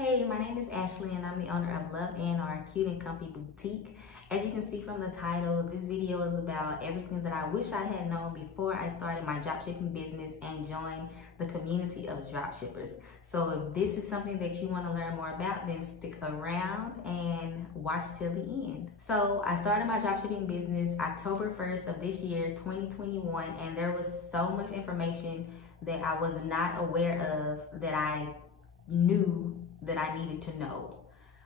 Hey, my name is Ashley and I'm the owner of LuvAandR Cute and Comfy Boutique. As you can see from the title, this video is about everything that I wish I had known before I started my dropshipping business and joined the community of dropshippers. So if this is something that you want to learn more about, then stick around and watch till the end. So I started my dropshipping business October 1st of this year, 2021, and there was so much information that I was not aware of that I knew that I needed to know.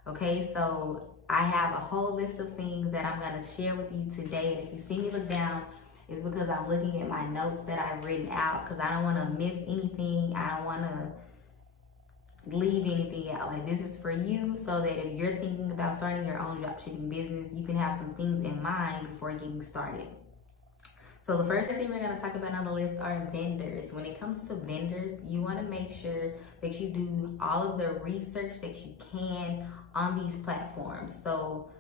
Okay, so I have a whole list of things that I'm going to share with you today, and if you see me look down, it's because I'm looking at my notes that I've written out, because I don't want to miss anything. I don't want to leave anything out. Like, this is for you so that if you're thinking about starting your own dropshipping business, you can have some things in mind before getting started. So the first thing we're going to talk about on the list are vendors. When it comes to vendors, you want to make sure that you do all of the research that you can on these platforms. So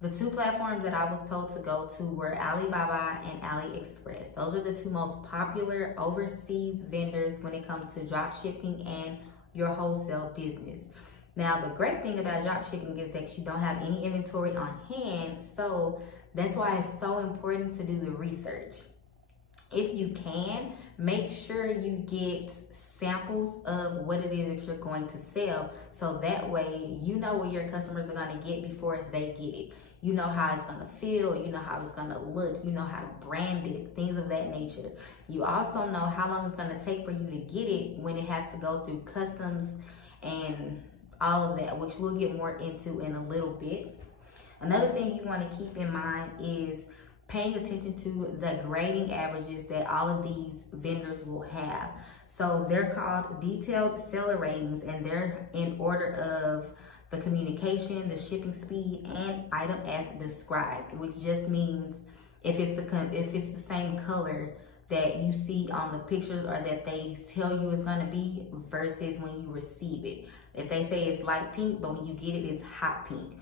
the two platforms that I was told to go to were Alibaba and AliExpress. Those are the two most popular overseas vendors when it comes to drop shipping and your wholesale business. Now, the great thing about drop shipping is that you don't have any inventory on hand, so that's why it's so important to do the research. If you can, make sure you get samples of what it is that you're going to sell, so that way you know what your customers are going to get before they get it. You know how it's going to feel, you know how it's going to look, you know how to brand it, things of that nature. You also know how long it's going to take for you to get it when it has to go through customs and all of that, which we'll get more into in a little bit. Another thing you want to keep in mind is paying attention to the grading averages that all of these vendors will have. So they're called detailed seller ratings, and they're in order of the communication, the shipping speed, and item as described, which just means if it's the same color that you see on the pictures or that they tell you it's going to be versus when you receive it. If they say it's light pink, but when you get it, it's hot pink.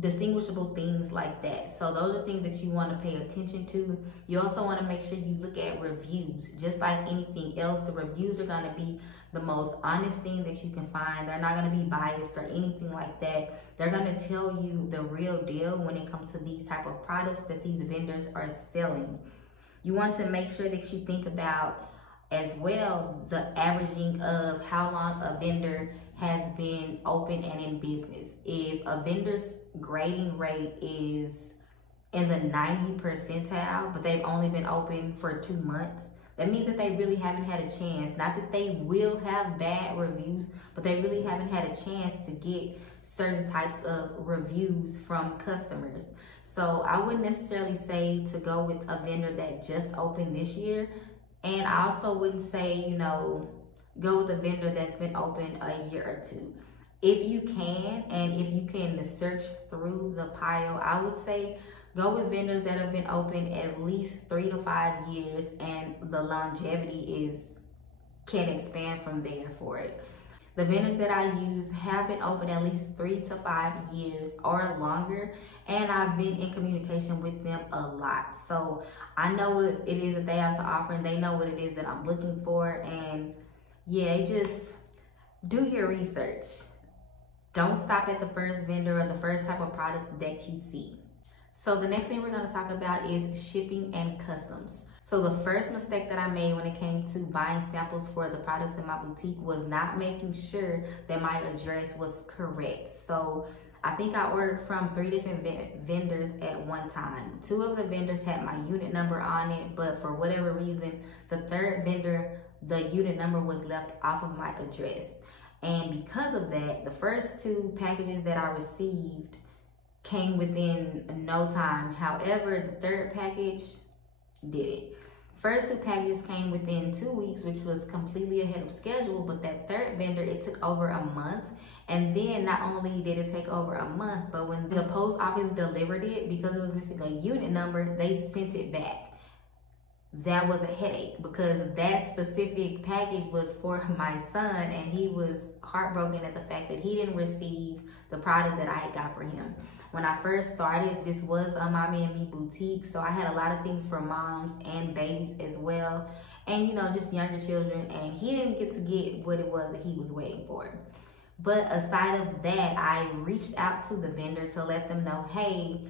Distinguishable things like that. So those are things that you want to pay attention to. You also want to make sure you look at reviews. Just like anything else, the reviews are going to be the most honest thing that you can find. They're not going to be biased or anything like that. They're going to tell you the real deal when it comes to these type of products that these vendors are selling. You want to make sure that you think about as well the averaging of how long a vendor has been open and in business. If a vendor's grading rate is in the 90th percentile, but they've only been open for 2 months, that means that they really haven't had a chance. Not that they will have bad reviews, but they really haven't had a chance to get certain types of reviews from customers. So I wouldn't necessarily say to go with a vendor that just opened this year. And I also wouldn't say, you know, go with a vendor that's been open a year or two. If you can, and if you can search through the pile, I would say go with vendors that have been open at least 3 to 5 years, and the longevity can expand from there for it. The vendors that I use have been open at least 3 to 5 years or longer, and I've been in communication with them a lot. So I know what it is that they have to offer, and they know what it is that I'm looking for. And yeah, just do your research. Don't stop at the first vendor or the first type of product that you see. So the next thing we're going to talk about is shipping and customs. So the first mistake that I made when it came to buying samples for the products in my boutique was not making sure that my address was correct. So I think I ordered from 3 different vendors at one time. 2 of the vendors had my unit number on it, but for whatever reason, the third vendor, the unit number was left off of my address. And because of that, the first 2 packages that I received came within no time. However, the third package did it. First 2 packages came within 2 weeks, which was completely ahead of schedule, but that third vendor, it took over a month. And then not only did it take over a month, but when the post office delivered it, because it was missing a unit number, they sent it back. That was a headache, because that specific package was for my son, and he was heartbroken at the fact that he didn't receive the product that I had got for him. When I first started, this was a Mommy and Me boutique, so I had a lot of things for moms and babies as well, and you know, just younger children, and he didn't get to get what it was that he was waiting for. But aside of that, I reached out to the vendor to let them know, hey,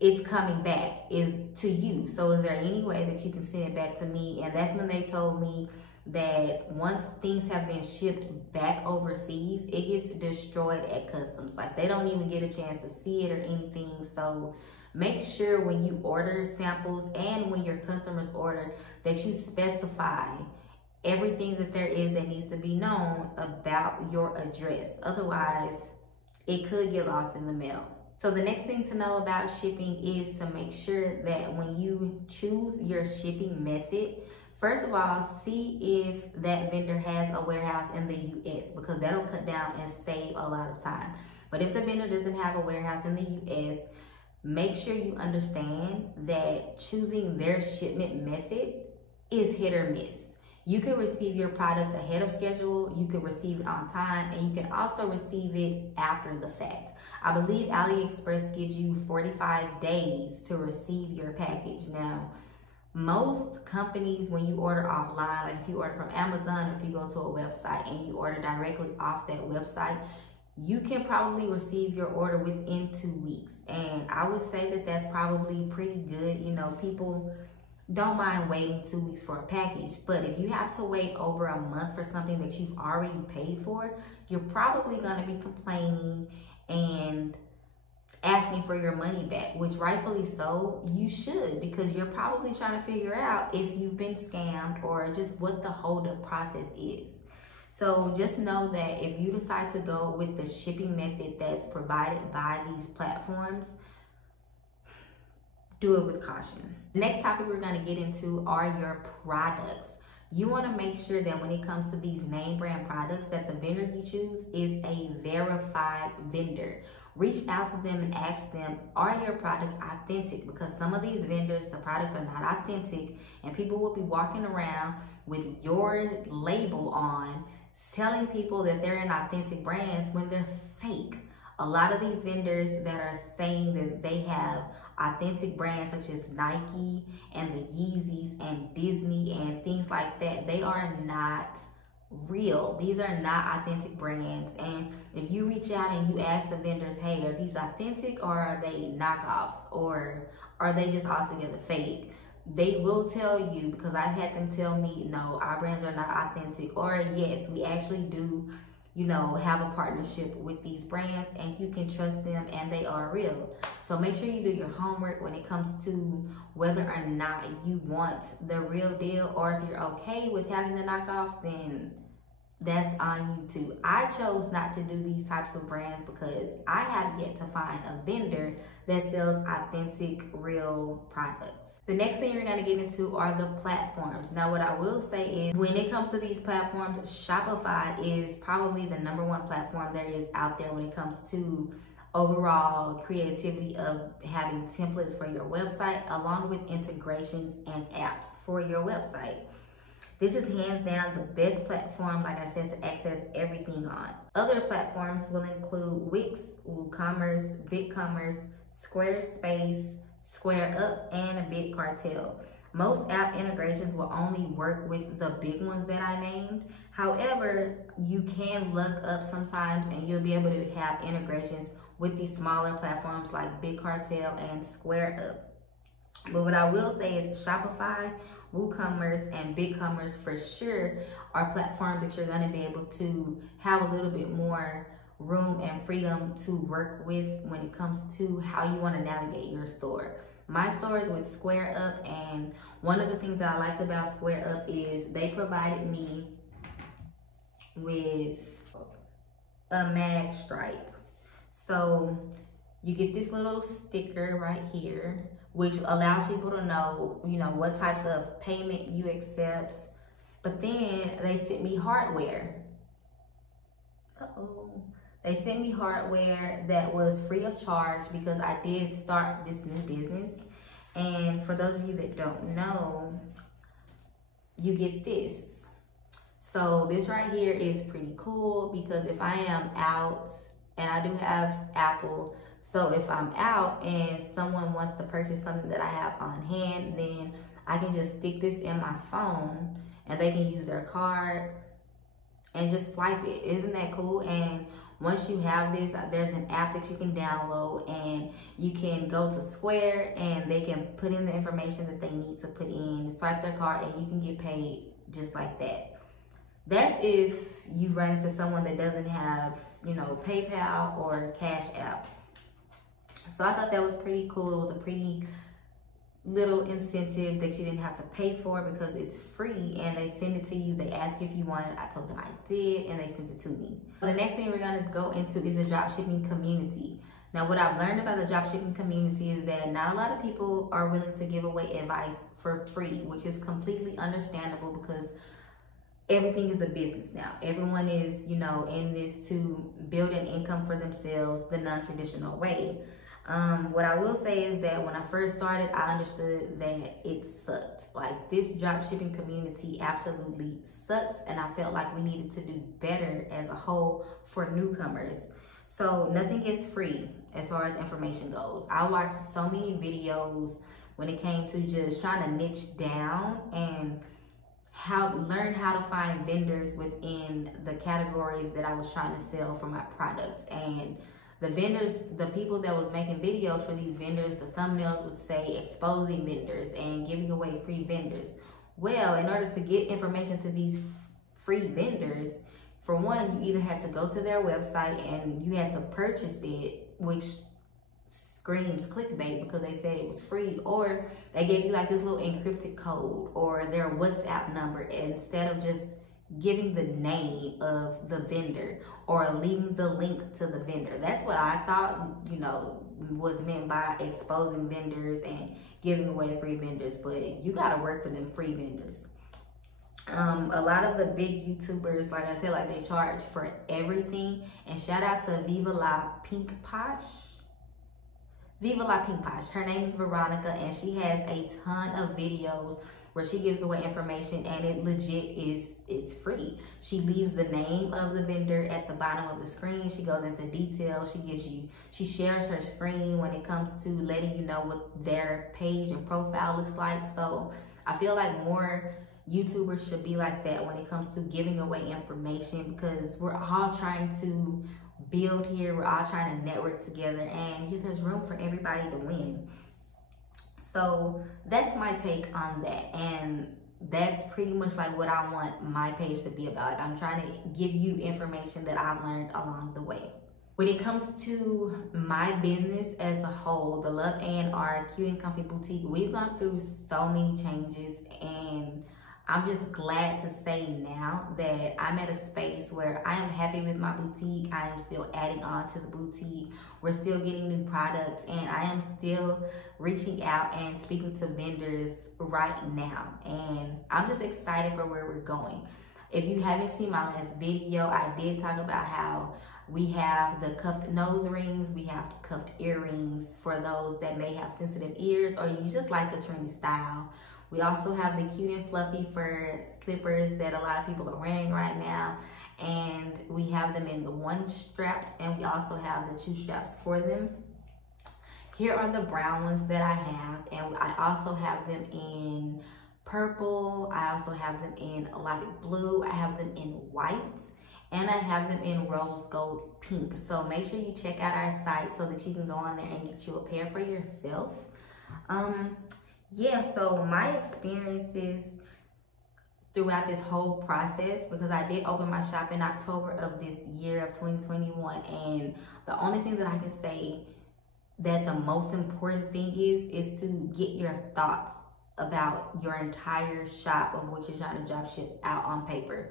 it's coming back is to you. So is there any way that you can send it back to me? And that's when they told me that once things have been shipped back overseas, it gets destroyed at customs. Like, they don't even get a chance to see it or anything. So make sure when you order samples and when your customers order that you specify everything that there is that needs to be known about your address. Otherwise, it could get lost in the mail. So the next thing to know about shipping is to make sure that when you choose your shipping method, first of all, see if that vendor has a warehouse in the US, because that'll cut down and save a lot of time. But if the vendor doesn't have a warehouse in the US, make sure you understand that choosing their shipment method is hit or miss. You can receive your product ahead of schedule, you can receive it on time, and you can also receive it after the fact. I believe AliExpress gives you 45 days to receive your package. Now, most companies, when you order offline, like if you order from Amazon, or if you go to a website and you order directly off that website, you can probably receive your order within 2 weeks. And I would say that that's probably pretty good. You know, people don't mind waiting 2 weeks for a package, but if you have to wait over a month for something that you've already paid for, you're probably going to be complaining and asking for your money back, which rightfully so, you should, because you're probably trying to figure out if you've been scammed or just what the holdup process is. So just know that if you decide to go with the shipping method that's provided by these platforms, do it with caution. The next topic we're going to get into are your products. You want to make sure that when it comes to these name brand products, that the vendor you choose is a verified vendor. Reach out to them and ask them, are your products authentic? Because some of these vendors, the products are not authentic, and people will be walking around with your label on, telling people that they're in authentic brands when they're fake. A lot of these vendors that are saying that they have authentic brands such as Nike and the Yeezys and Disney and things like that, they are not real. These are not authentic brands. And if you reach out and you ask the vendors, hey, are these authentic or are they knockoffs or are they just altogether fake? They will tell you, because I've had them tell me, no, our brands are not authentic, or yes, we actually do, you know, have a partnership with these brands and you can trust them and they are real. So make sure you do your homework when it comes to whether or not you want the real deal, or if you're okay with having the knockoffs, then that's on you too. I chose not to do these types of brands because I have yet to find a vendor that sells authentic, real products. The next thing we're going to get into are the platforms. Now, what I will say is when it comes to these platforms, Shopify is probably the #1 platform there is out there when it comes to overall creativity of having templates for your website, along with integrations and apps for your website. This is hands down the best platform, like I said, to access everything on. Other platforms will include Wix, WooCommerce, BigCommerce, Squarespace, SquareUp, and BitCartel. Most app integrations will only work with the big ones that I named. However, you can look up sometimes and you'll be able to have integrations with these smaller platforms like BitCartel and SquareUp. But what I will say is Shopify, WooCommerce, and BigCommerce for sure are platforms that you're going to be able to have a little bit more room and freedom to work with when it comes to how you want to navigate your store. My store is with SquareUp, and one of the things that I liked about SquareUp is they provided me with a mag stripe. So you get this little sticker right here, which allows people to know, you know, what types of payment you accept. But then they sent me hardware. They sent me hardware that was free of charge because I did start this new business. And for those of you that don't know, you get this. So this right here is pretty cool because if I am out, and I do have Apple, so if I'm out and someone wants to purchase something that I have on hand, then I can just stick this in my phone and they can use their card and just swipe it. Isn't that cool? And once you have this, there's an app that you can download, and you can go to Square and they can put in the information that they need to put in, swipe their card, and you can get paid just like that. That's if you run into someone that doesn't have, you know, PayPal or Cash App. So I thought that was pretty cool. It was a pretty little incentive that you didn't have to pay for because it's free, and they send it to you. They ask if you want it. I told them I did, and they sent it to me. The next thing we're going to go into is the dropshipping community. Now, what I've learned about the dropshipping community is that not a lot of people are willing to give away advice for free, which is completely understandable because everything is a business now. Everyone is, you know, in this to build an income for themselves the non-traditional way. What I will say is that when I first started, I understood that it sucked. Like, this dropshipping community absolutely sucks, and I felt like we needed to do better as a whole for newcomers. So nothing is free as far as information goes. I watched so many videos when it came to just trying to niche down and learn how to find vendors within the categories that I was trying to sell for my products. And the vendors, the people that was making videos for these vendors, the thumbnails would say exposing vendors and giving away free vendors. Well, in order to get information to these free vendors, for one, you either had to go to their website and you had to purchase it, which screams clickbait because they said it was free, or they gave you like this little encrypted code or their WhatsApp number instead of just giving the name of the vendor or leaving the link to the vendor. That's what I thought, you know, was meant by exposing vendors and giving away free vendors, but you got to work for them free vendors. A lot of the big YouTubers, like I said, like they charge for everything. And shout out to Viva La Pink Posh. Her name is Veronica, and she has a ton of videos where she gives away information, and it legit it's free. She leaves the name of the vendor at the bottom of the screen. She goes into detail. She shares her screen when it comes to letting you know what their page and profile looks like. So I feel like more YouTubers should be like that when it comes to giving away information, because we're all trying to build here. We're all trying to network together, and there's room for everybody to win. So that's my take on that, and that's pretty much like what I want my page to be about. Like, I'm trying to give you information that I've learned along the way. When it comes to my business as a whole, the LuvAandR Cute and Comfy Boutique, we've gone through so many changes, and I'm just glad to say now that I'm at a space where I am happy with my boutique. I am still adding on to the boutique. We're still getting new products, and I am still reaching out and speaking to vendors right now. And I'm just excited for where we're going. If you haven't seen my last video, I did talk about how we have the cuffed nose rings, we have cuffed earrings for those that may have sensitive ears or you just like the trendy style. We also have the cute and fluffy fur slippers that a lot of people are wearing right now. And we have them in the one strapped, and we also have the two straps for them. Here are the brown ones that I have, and I also have them in purple. I also have them in light blue. I have them in white, and I have them in rose gold pink. So make sure you check out our site so that you can go on there and get you a pair for yourself. Yeah, so my experiences throughout this whole process, because I did open my shop in October of this year of 2021, and the only thing that I can say that the most important thing is to get your thoughts about your entire shop of what you're trying to drop ship out on paper.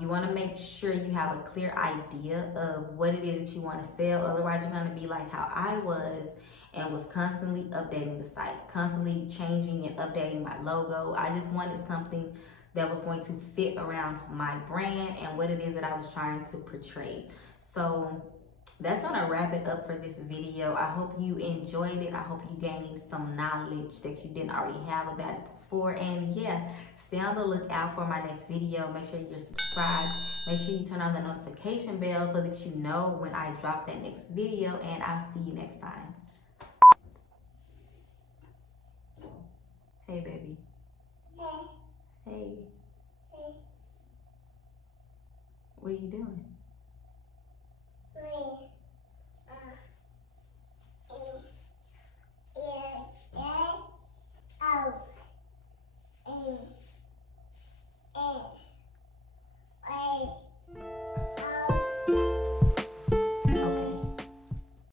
You want to make sure you have a clear idea of what it is that you want to sell. Otherwise, you're going to be like how I was and was constantly updating the site, constantly changing and updating my logo. I just wanted something that was going to fit around my brand and what it is that I was trying to portray. So that's gonna wrap it up for this video. I hope you enjoyed it. I hope you gained some knowledge that you didn't already have about it before. And yeah, stay on the lookout for my next video. Make sure you're subscribed. Make sure you turn on the notification bell so that you know when I drop that next video, and I'll see you next time. Hey, baby. Hey. Hey. What are you doing?